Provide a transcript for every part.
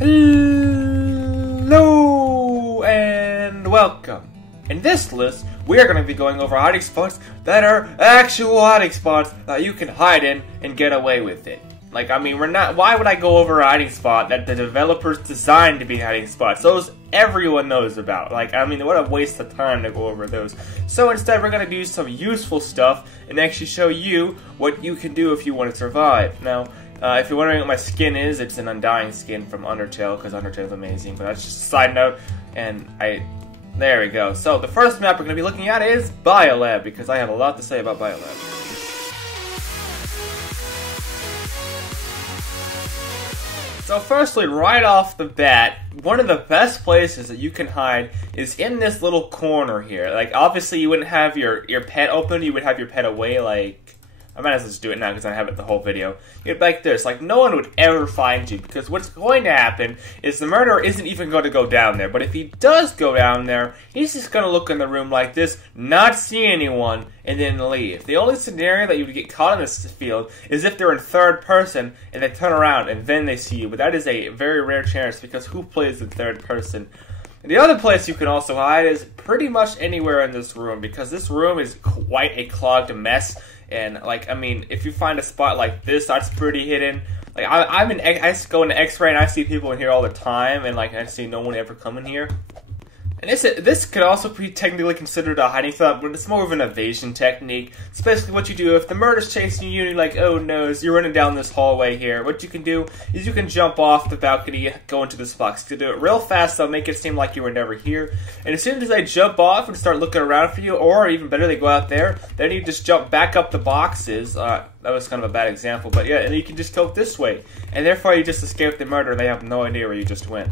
Hello and welcome. In this list, we are going to be going over hiding spots that are actual hiding spots that you can hide in and get away with it. Like, I mean, why would I go over a hiding spot that the developers designed to be hiding spots? Those everyone knows about. Like, I mean, what a waste of time to go over those. So instead, we're going to do some useful stuff and actually show you what you can do if you want to survive. Now, if you're wondering what my skin is, it's an Undying skin from Undertale, because Undertale is amazing, but that's just a side note, and there we go. So, the first map we're going to be looking at is Bolab, because I have a lot to say about Bolab. So firstly, right off the bat, one of the best places that you can hide is in this little corner here. Like, obviously you wouldn't have your pet open, you would have your pet away, like, I might as well just do it now because I have it the whole video. You'd be like this, like no one would ever find you, because what's going to happen is the murderer isn't even going to go down there, but if he does go down there, he's just going to look in the room like this, not see anyone, and then leave. The only scenario that you would get caught in this field is if they're in third person, and they turn around, and then they see you, but that is a very rare chance, because who plays in third person? And the other place you can also hide is pretty much anywhere in this room, because this room is quite a clogged mess. And, like, I mean, if you find a spot like this, that's pretty hidden. Like, I go into X-ray and I see people in here all the time, and, like, I see no one ever come in here. And this could also be technically considered a hiding spot, but it's more of an evasion technique. It's basically what you do if the murder's chasing you and you're like, oh no, so you're running down this hallway here. What you can do is you can jump off the balcony, go into this box. You can do it real fast, so make it seem like you were never here. And as soon as they jump off and start looking around for you, or even better, they go out there, then you just jump back up the boxes. That was kind of a bad example, but yeah, and you can just go this way. And therefore you just escape the murder and they have no idea where you just went.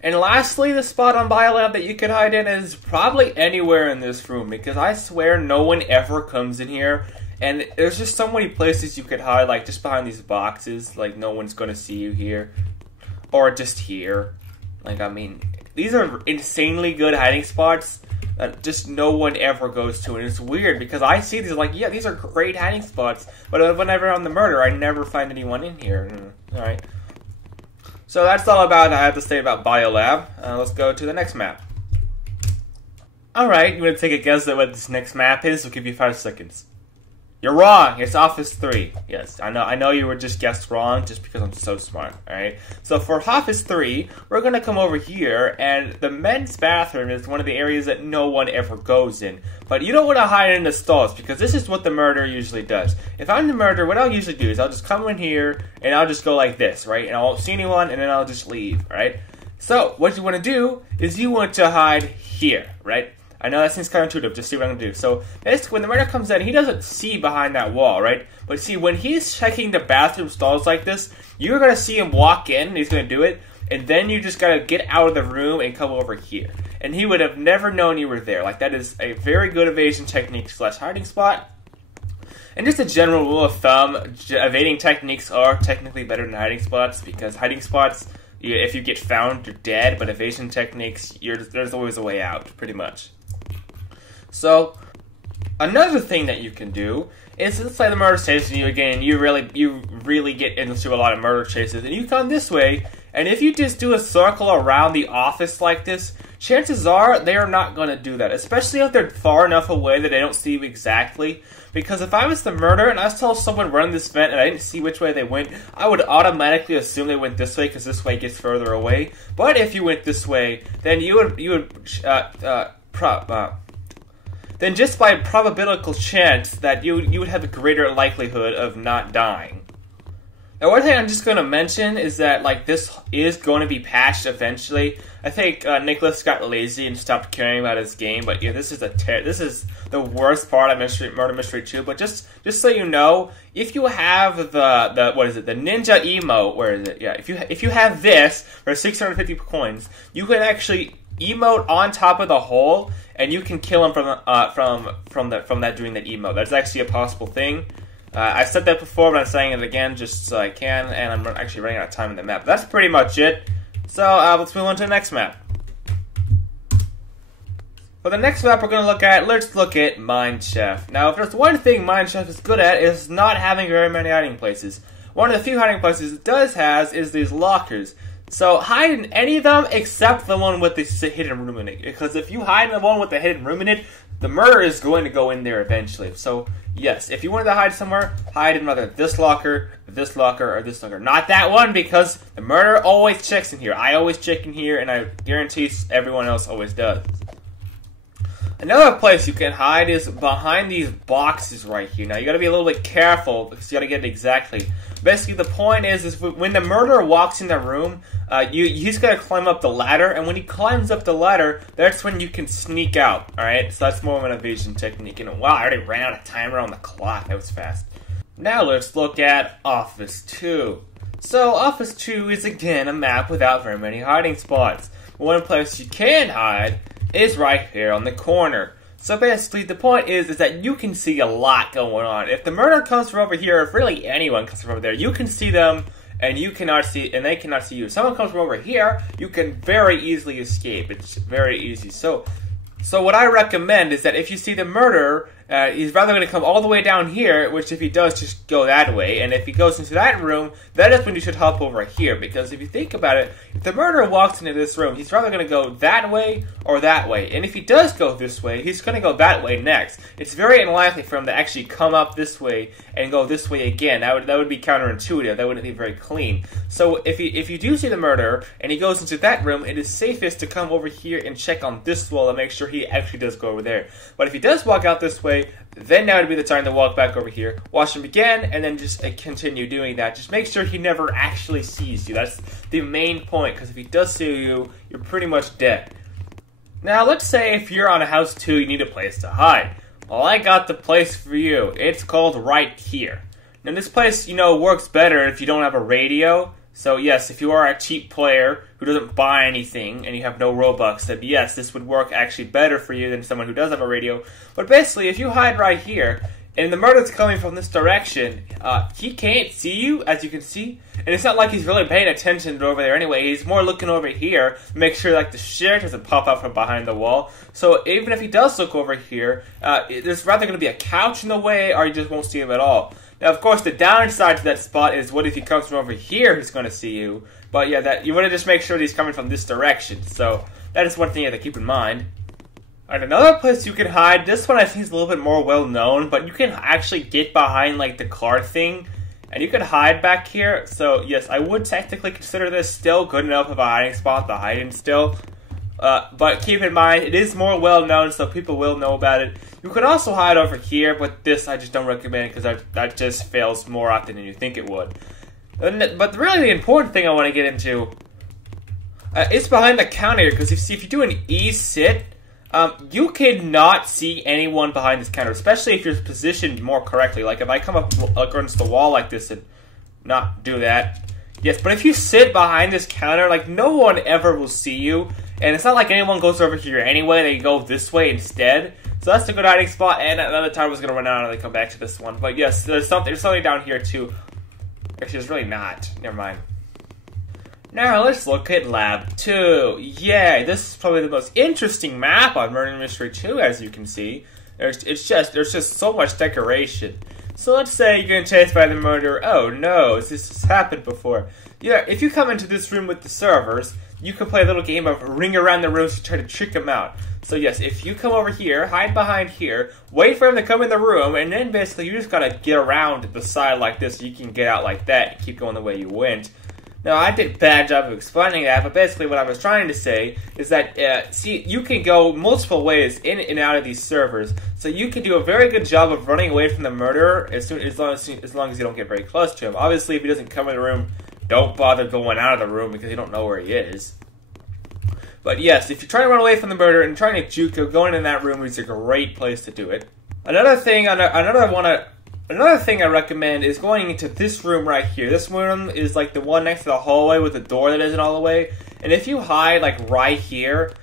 And lastly, the spot on Bolab that you can hide in is probably anywhere in this room, because I swear no one ever comes in here, and there's just so many places you could hide, like just behind these boxes, like no one's going to see you here, or just here. Like, I mean, these are insanely good hiding spots that just no one ever goes to, and it's weird, because I see these like, yeah, these are great hiding spots, but whenever I'm the murderer, I never find anyone in here. Alright. So that's all I have to say about Bolab. Let's go to the next map. Alright, you want to take a guess at what this next map is? I'll give you 5 seconds. You're wrong! It's Office 3. Yes, I know you were just guessed wrong just because I'm so smart, alright? So for Office 3, we're going to come over here, and the men's bathroom is one of the areas that no one ever goes in. But you don't want to hide in the stalls, because this is what the murderer usually does. If I'm the murderer, what I'll usually do is I'll just come in here, and I'll just go like this, right? And I won't see anyone, and then I'll just leave, right? So, what you want to do is you want to hide here, right? I know that seems counterintuitive, just see what I'm going to do. So, basically, when the murderer comes in, he doesn't see behind that wall, right? But see, when he's checking the bathroom stalls like this, you're going to see him walk in, and he's going to do it, and then you just got to get out of the room and come over here. And he would have never known you were there. Like, that is a very good evasion technique / hiding spot. And just a general rule of thumb, evading techniques are technically better than hiding spots, because hiding spots, if you get found, you're dead, but evasion techniques, there's always a way out, pretty much. So, another thing that you can do is, let's say the murder's chasing you again, and you really get into a lot of murder chases, and you come this way, and if you just do a circle around the office like this, chances are they are not going to do that, especially if they're far enough away that they don't see you exactly. Because if I was the murderer and I saw someone run this vent and I didn't see which way they went, I would automatically assume they went this way because this way gets further away. But if you went this way, then then just by probabilical chance that you would have a greater likelihood of not dying. Now, one thing I'm just going to mention is that, like, this is going to be patched eventually. I think Nicholas got lazy and stopped caring about his game, but yeah, this is the worst part of Murder Mystery 2. But just so you know, if you have the ninja emote, where is it? Yeah, if you have this for 650 coins, you can actually emote on top of the hole, and you can kill him from that doing that emote. That's actually a possible thing. I said that before, but I'm saying it again just so I can, and I'm actually running out of time in the map. But that's pretty much it. So, let's move on to the next map. For the next map we're going to look at, let's look at Mineshaft. Now, if there's one thing Mineshaft is good at, is not having very many hiding places. One of the few hiding places it does has is these lockers. So hide in any of them except the one with the hidden room in it. Because if you hide in the one with the hidden room in it, the murderer is going to go in there eventually. So yes, if you wanted to hide somewhere, hide in either this locker, or this locker. Not that one, because the murderer always checks in here. I always check in here, and I guarantee everyone else always does. Another place you can hide is behind these boxes right here. Now, you gotta be a little bit careful, because you gotta get it exactly. Basically, the point is when the murderer walks in the room, he's gonna climb up the ladder, and when he climbs up the ladder, that's when you can sneak out, alright? So that's more of an evasion technique. And wow, I already ran out of timer on the clock. That was fast. Now let's look at Office 2. So, Office 2 is again a map without very many hiding spots. One place you can hide is right here on the corner. So basically, the point is that you can see a lot going on. If the murderer comes from over here, if really anyone comes from over there, you can see them, and you cannot see, and they cannot see you. If someone comes from over here, you can very easily escape. It's very easy. So what I recommend is that if you see the murderer, he's rather going to come all the way down here, which if he does, just go that way. And if he goes into that room, that is when you should hop over here. Because if you think about it, if the murderer walks into this room, he's rather going to go that way or that way. And if he does go this way, he's going to go that way next. It's very unlikely for him to actually come up this way and go this way again. That would be counterintuitive. That wouldn't be very clean. So if you do see the murderer and he goes into that room, it is safest to come over here and check on this wall and make sure he actually does go over there. But if he does walk out this way, then now would be the time to walk back over here, watch him again, and then just continue doing that. Just make sure he never actually sees you. That's the main point, because if he does see you, you're pretty much dead. Now, let's say if you're on a house 2, you need a place to hide. Well, I got the place for you. It's called right here. Now, this place, works better if you don't have a radio. So, yes, if you are a cheap player who doesn't buy anything and you have no Robux, then yes, this would work actually better for you than someone who does have a radio. But basically, if you hide right here, and the murderer's coming from this direction, he can't see you, as you can see. And it's not like he's really paying attention to over there anyway. He's more looking over here to make sure the shirt doesn't pop out from behind the wall. So even if he does look over here, there's rather going to be a couch in the way, or you just won't see him at all. Now, of course, the downside to that spot is what if he comes from over here, he's going to see you. But yeah, you want to just make sure that he's coming from this direction. So that is one thing you have to keep in mind. Alright, another place you can hide, this one I think is a little bit more well known, but you can actually get behind the car thing, and you can hide back here. So yes, I would technically consider this still good enough of a hiding spot to hide in still. But keep in mind, it is more well known, so people will know about it. You can also hide over here, but this I just don't recommend because that just fails more often than you think it would. But really the important thing I want to get into is behind the counter, because if you do an E-sit, you cannot see anyone behind this counter, especially if you're positioned more correctly. Like if I come up against the wall like this and not do that. Yes, but if you sit behind this counter, no one ever will see you. And it's not like anyone goes over here anyway, they go this way instead. So that's a good hiding spot, and another time was going to run out and they come back to this one. But yes, there's something down here too. Actually, there's really not. Never mind. Now let's look at Lab 2. Yay, this is probably the most interesting map on Murder Mystery 2, as you can see. There's just so much decoration. So let's say you're getting chased by the murderer. Oh no, this has happened before. Yeah, if you come into this room with the servers, you can play a little game of ring around the rooms to try to trick him out. So yes, if you come over here, hide behind here, wait for him to come in the room, and then basically you just gotta get around the side like this so you can get out like that and keep going the way you went. Now, I did a bad job of explaining that, but basically what I was trying to say is that, see, you can go multiple ways in and out of these servers, so you can do a very good job of running away from the murderer as long as you don't get very close to him. Obviously, if he doesn't come in the room, don't bother going out of the room because you don't know where he is. But yes, if you're trying to run away from the murderer and trying to juke him, going in that room is a great place to do it. Another thing I recommend is going into this room right here. This room is the one next to the hallway with the door that isn't all the way. And if you hide right here,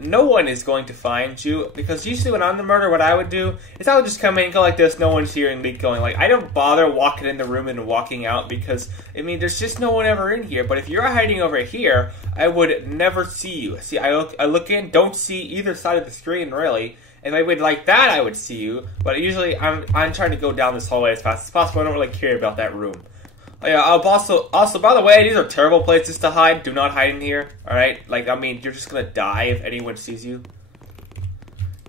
no one is going to find you. Because usually when I'm the murderer, what I would do is I would just come in and go like this, no one's here, and be going I don't bother walking in the room and walking out because, I mean, there's just no one ever in here. But if you're hiding over here, I would never see you. See, I look in, don't see either side of the screen, really. If I would like that, I would see you, but usually I'm trying to go down this hallway as fast as possible. I don't really care about that room. Oh, yeah, also, by the way, these are terrible places to hide. Do not hide in here, alright? Like, I mean, you're just gonna die if anyone sees you.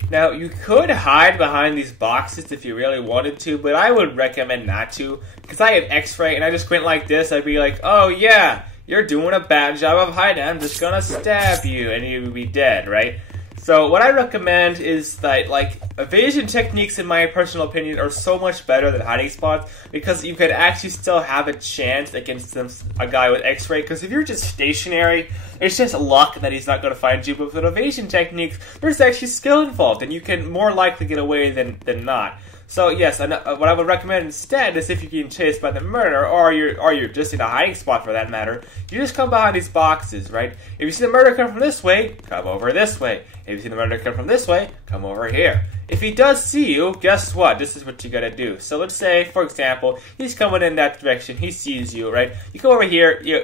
Now, you could hide behind these boxes if you really wanted to, but I would recommend not to. Because I have X-ray, and I just went like this, I'd be like, oh yeah, you're doing a bad job of hiding, I'm just gonna stab you, and you would be dead, right? So what I recommend is that, like, evasion techniques, in my personal opinion, are so much better than hiding spots because you could actually still have a chance against a guy with X-ray. Because if you're just stationary, it's just luck that he's not going to find you. But with evasion techniques, there's actually skill involved, and you can more likely get away than not. So yes, what I would recommend instead is if you're getting chased by the murderer, or you're just in a hiding spot for that matter, you just come behind these boxes, right? If you see the murderer come from this way, come over this way. If you see the murderer come from this way, come over here. If he does see you, guess what? This is what you gotta do. So let's say, for example, he's coming in that direction, he sees you, right? You come over here, you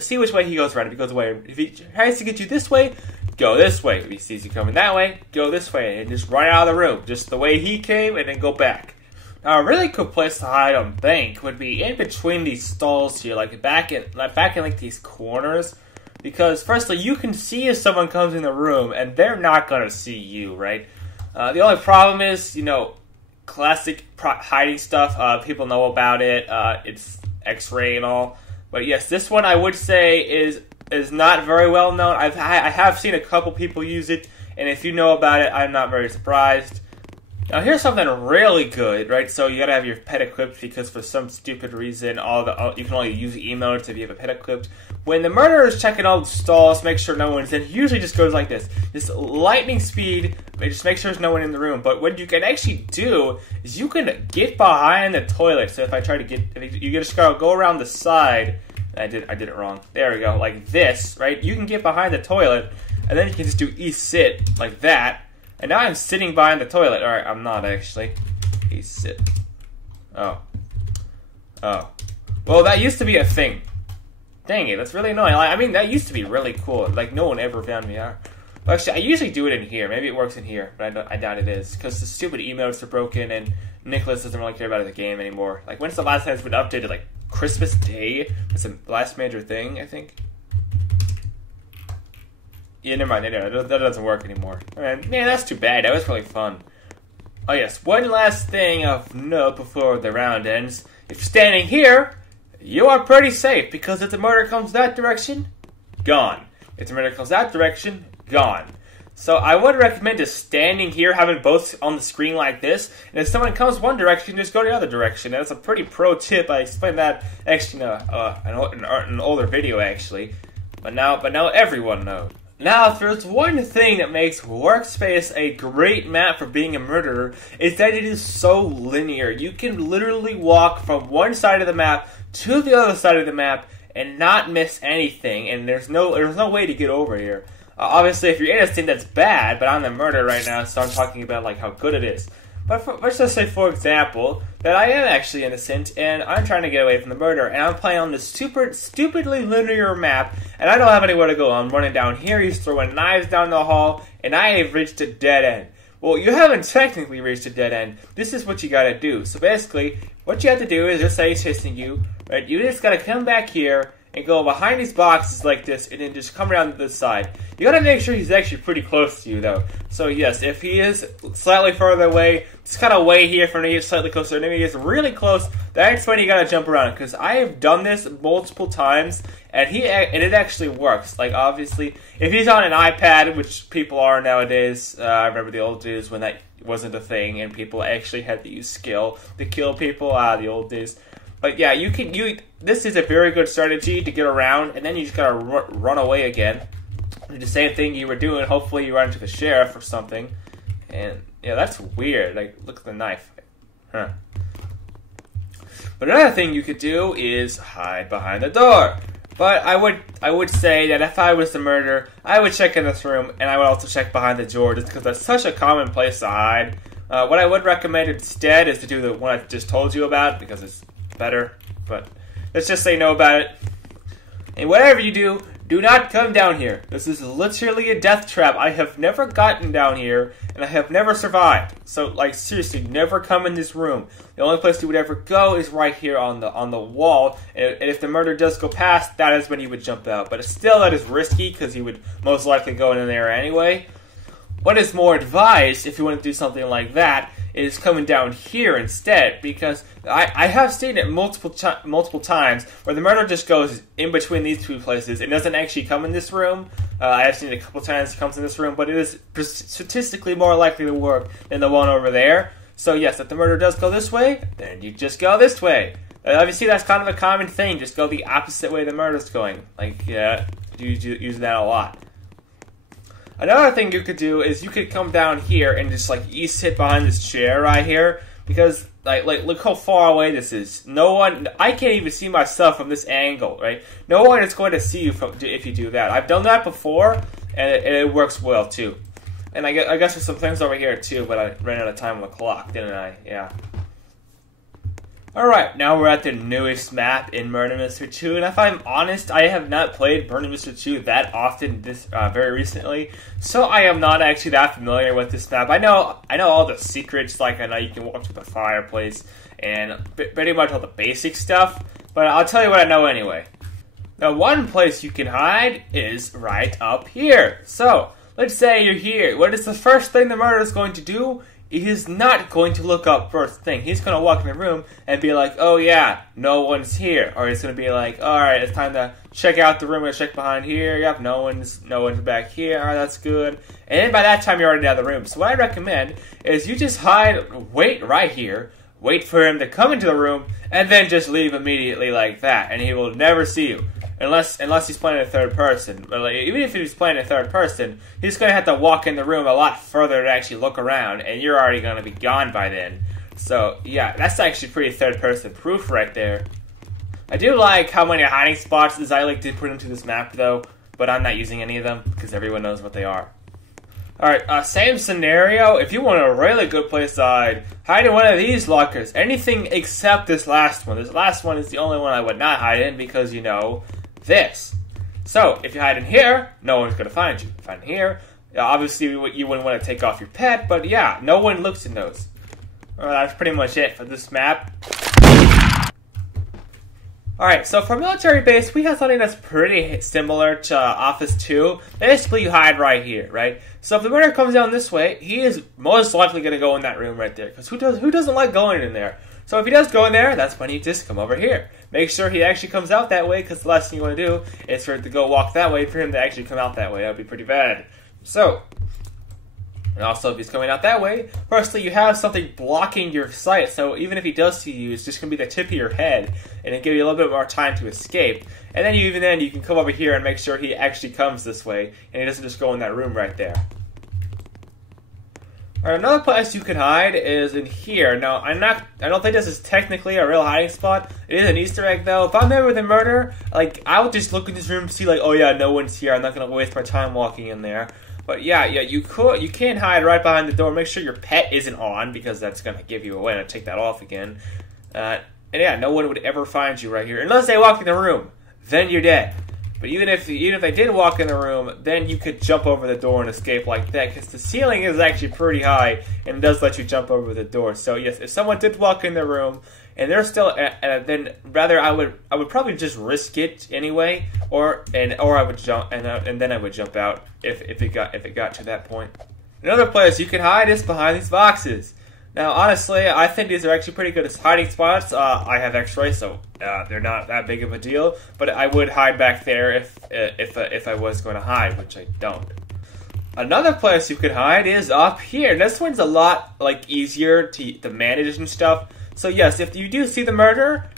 see which way he goes around. If he goes away, if he tries to get you this way, go this way. If he sees you coming that way, go this way. And just run out of the room, just the way he came, and then go back. Now, a really cool place to hide on bank would be in between these stalls here, like back in like these corners. Because, firstly, you can see if someone comes in the room, and they're not going to see you, right? The only problem is, you know, classic hiding stuff. People know about it. It's X-ray and all. But yes, this one I would say is not very well known. I have seen a couple people use it, and if you know about it, I'm not very surprised. Now here's something really good, right? So you gotta have your pet equipped because for some stupid reason, you can only use emotes if you have a pet equipped. When the murderer is checking all the stalls, make sure no one's in. He usually just goes like this, just lightning speed. Just make sure there's no one in the room. But what you can actually do is you can get behind the toilet. So if I try to you just gotta go around the side. I did it wrong. There we go, like this, right? You can get behind the toilet, and then you can just do E-sit like that. And now I'm sitting behind the toilet. Alright, I'm not actually. E-sit. Oh. Well, that used to be a thing. Dang it, that's really annoying. I mean, that used to be really cool. Like, no one ever found me out. Well, actually, I usually do it in here. Maybe it works in here, but I doubt it is. Because the stupid emotes are broken, and Nicholas doesn't really care about the game anymore. Like, when's the last time it's been updated? Like, Christmas Day? That's the last major thing, I think. Yeah, never mind. That doesn't work anymore. Man, that's too bad. That was really fun. Oh, yes. One last thing of note before the round ends. If you're standing here, you are pretty safe, because if the murder comes that direction, gone. If the murder comes that direction, gone. So I would recommend just standing here, having both on the screen like this, and if someone comes one direction, just go the other direction. That's a pretty pro tip. I explained that actually in an older video, actually. But now everyone knows. Now, if there's one thing that makes Workspace a great map for being a murderer, is that it is so linear. You can literally walk from one side of the map to the other side of the map and not miss anything, and there's no way to get over here. Obviously, if you're innocent, that's bad, but I'm the murderer right now, so I'm talking about like how good it is. But let's just say, for example, that I am actually innocent, and I'm trying to get away from the murder, and I'm playing on this stupidly linear map, and I don't have anywhere to go. I'm running down here, he's throwing knives down the hall, and I have reached a dead end. Well, you haven't technically reached a dead end. This is what you gotta do. So basically, what you have to do is, just say he's chasing you, right? You just gotta come back here, and go behind these boxes like this, and then just come around to this side. You gotta make sure he's actually pretty close to you, though. So yes, if he is slightly further away, just kind of wait here for him to get slightly closer, and if he is really close, that's when you gotta jump around, because I have done this multiple times, and it actually works. Like, obviously, if he's on an iPad, which people are nowadays, I remember the old days when that wasn't a thing, and people actually had to use skill to kill people, the old days. But yeah, this is a very good strategy to get around, and then you just gotta run away again. Do the same thing you were doing. Hopefully you run into the sheriff or something. And yeah, that's weird. Like, look at the knife. Huh. But another thing you could do is hide behind the door. But I would say that if I was the murderer, I would check in this room, and I would also check behind the door, just because that's such a common place to hide. What I would recommend instead is to do the one I just told you about, because it's better, but let's just say no about it. And whatever you do, Do not come down here. This is literally a death trap. I have never gotten down here, and I have never survived. So, like, seriously, never come in this room. The only place you would ever go is right here on the wall. And if the murder does go past, that is when you would jump out. But still, that is risky, because you would most likely go in there anyway. What is more advised, if you want to do something like that, is coming down here instead, because I have seen it multiple times where the murder just goes in between these two places. It doesn't actually come in this room. I have seen it a couple times it comes in this room, but it is statistically more likely to work than the one over there. So yes, if the murder does go this way, then you just go this way. Obviously, that's kind of a common thing. Just go the opposite way the murder's going. Like, yeah, you use that a lot. Another thing you could do is you could come down here and just like sit behind this chair right here, because like look how far away this is. No one, I can't even see myself from this angle, right? No one is going to see you if you do that. I've done that before, and it works well too. And I guess there's some things over here too, but I ran out of time on the clock, didn't I? Yeah. Alright, now we're at the newest map in Murder Mystery 2, and if I'm honest, I have not played Murder Mystery 2 that often very recently, so I am not actually that familiar with this map. I know all the secrets, like I know you can walk to the fireplace, and pretty much all the basic stuff, but I'll tell you what I know anyway. Now, one place you can hide is right up here. So, let's say you're here. What is the first thing the murderer is going to do? He's not going to look up first thing. He's going to walk in the room and be like, oh yeah, no one's here. Or he's going to be like, alright, it's time to check out the room. I'm going to check behind here. Yep, no one's back here. Alright, that's good. And then by that time, you're already out of the room. So what I recommend is you just wait right here, wait for him to come into the room, and then just leave immediately like that. And he will never see you. Unless he's playing in third person. But like, even if he's playing in third person, he's going to have to walk in the room a lot further to actually look around, and you're already going to be gone by then. So, yeah, that's actually pretty third person proof right there. I do like how many hiding spots Eyiss did put into this map, though, but I'm not using any of them, because everyone knows what they are. Alright, same scenario. If you want a really good place to hide in one of these lockers. Anything except this last one. This last one is the only one I would not hide in, because, you know, this. So, if you hide in here, no one's going to find you. If you hide in here, obviously you wouldn't want to take off your pet, but yeah, no one looks in those. That's pretty much it for this map. Alright, so for military base, we have something that's pretty similar to Office 2. Basically, you hide right here, right? So if the murderer comes down this way, he is most likely going to go in that room right there. Because who doesn't like going in there? So if he does go in there, that's when you just come over here. Make sure he actually comes out that way, because the last thing you want to do is for him to go walk that way, for him to actually come out that way. That would be pretty bad. So, and also if he's coming out that way, firstly you have something blocking your sight, so even if he does see you, it's just going to be the tip of your head, and it'll give you a little bit more time to escape. And then you can come over here and make sure he actually comes this way, and he doesn't just go in that room right there. Alright, another place you can hide is in here. Now, I don't think this is technically a real hiding spot. It is an Easter egg, though. If I'm there with a murder, like, I would just look in this room and see, like, oh yeah, no one's here. I'm not going to waste my time walking in there. But yeah, you can hide right behind the door. Make sure your pet isn't on, because that's going to give you away, and I'll take that off again. And yeah, no one would ever find you right here. Unless they walk in the room. Then you're dead. But even if they did walk in the room, then you could jump over the door and escape like that, because the ceiling is actually pretty high and does let you jump over the door. So yes, if someone did walk in the room and they're still, then rather I would probably just risk it anyway, or I would jump and then I would jump out if it got to that point. Another place you can hide is behind these boxes. Now, honestly, I think these are actually pretty good as hiding spots. I have X-ray, so they're not that big of a deal. But I would hide back there if I was going to hide, which I don't. Another place you could hide is up here. This one's a lot easier to manage and stuff. So yes, if you do see the murderer,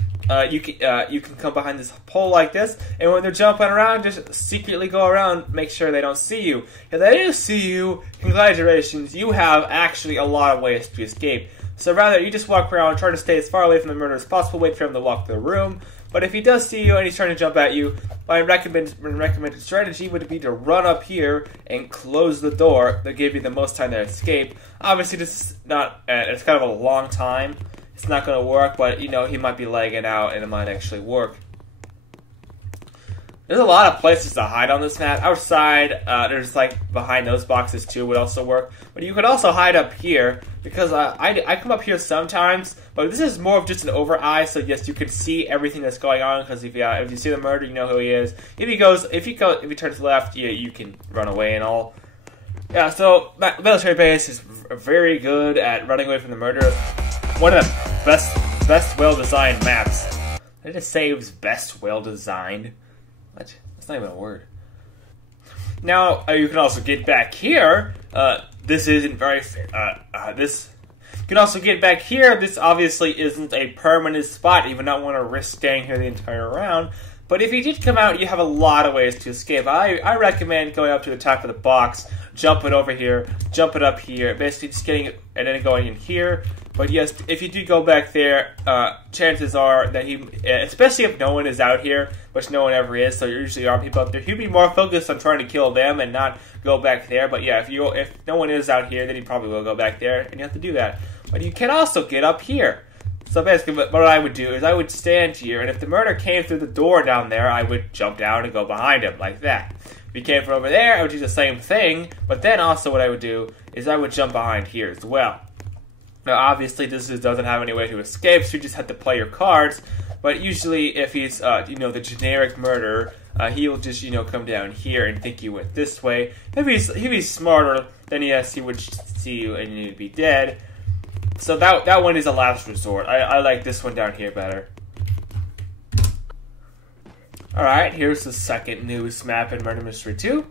you can come behind this pole like this, and when they're jumping around, just secretly go around, make sure they don't see you. If they do see you, congratulations, you have actually a lot of ways to escape. So rather, you just walk around, try to stay as far away from the murderer as possible, wait for him to walk to the room. But if he does see you and he's trying to jump at you, my recommended strategy would be to run up here and close the door. That give you the most time to escape. Obviously, this is not, it's kind of a long time. It's not going to work, but, you know, he might be lagging out and it might actually work. There's a lot of places to hide on this map. Outside, there's like behind those boxes too would also work. But you could also hide up here because I come up here sometimes. But this is more of just an over eye, so yes, you can see everything that's going on. Because if you see the murder, you know who he is. If he turns left, yeah, you can run away and all. Yeah, so military base is very good at running away from the murderer. One of the best well-designed maps. It just saves best well-designed. What? That's not even a word. Now, you can also get back here. This isn't very fair. You can also get back here. This obviously isn't a permanent spot. You would not want to risk staying here the entire round. But if you did come out, you have a lot of ways to escape. I recommend going up to the top of the box, jumping over here, jumping up here, basically just getting it, and then going in here. But yes, if you do go back there, chances are that especially if no one is out here, which no one ever is, so there usually are people out there, he'd be more focused on trying to kill them and not go back there. But yeah, if no one is out here, then he probably will go back there, and you have to do that. But you can also get up here. So basically, what I would do is I would stand here, and if the murderer came through the door down there, I would jump down and go behind him, like that. If he came from over there, I would do the same thing, but then also what I would do is I would jump behind here as well. Now, obviously, this doesn't have any way to escape, so you just have to play your cards, but usually if he's, the generic murderer, he'll just, come down here and think you went this way. If he's smarter, then yes, he would see you and you'd be dead. So that one is a last resort. I like this one down here better. Alright, here's the second newest map in Murder Mystery 2.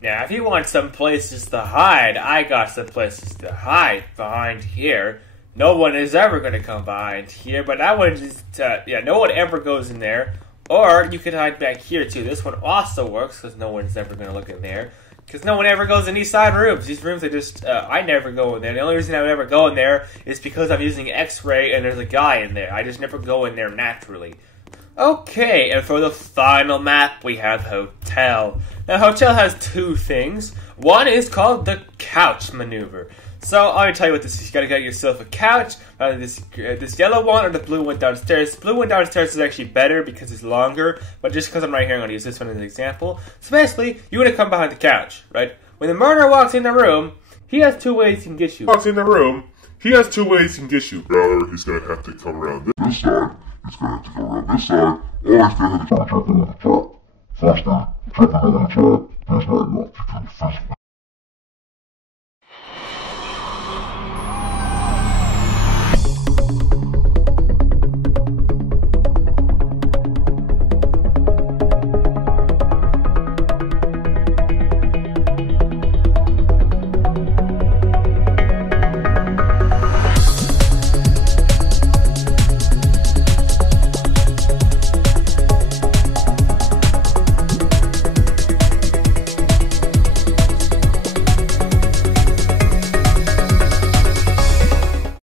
Now, if you want some places to hide, I got some places to hide behind here. No one is ever going to come behind here, but that one just, no one ever goes in there. Or you can hide back here too. This one also works because no one's ever going to look in there. Because no one ever goes in these side rooms. These rooms are just, I never go in there. The only reason I would ever go in there is because I'm using X-ray and there's a guy in there. I just never go in there naturally. Okay, and for the final map, we have Hotel. Now, Hotel has two things. One is called the couch maneuver. So, I'll tell you what this is. You gotta get yourself a couch, this yellow one or the blue one downstairs. The blue one downstairs is actually better because it's longer, but just because I'm right here, I'm gonna use this one as an example. So basically, you wanna come behind the couch, right? When the murderer walks in the room, he has two ways he can get you. Either he's gonna have to come around this side, he's gonna have to go around this side, or he's gonna have to jump over the top. First one, jumping over the top, there's not a lot you can physically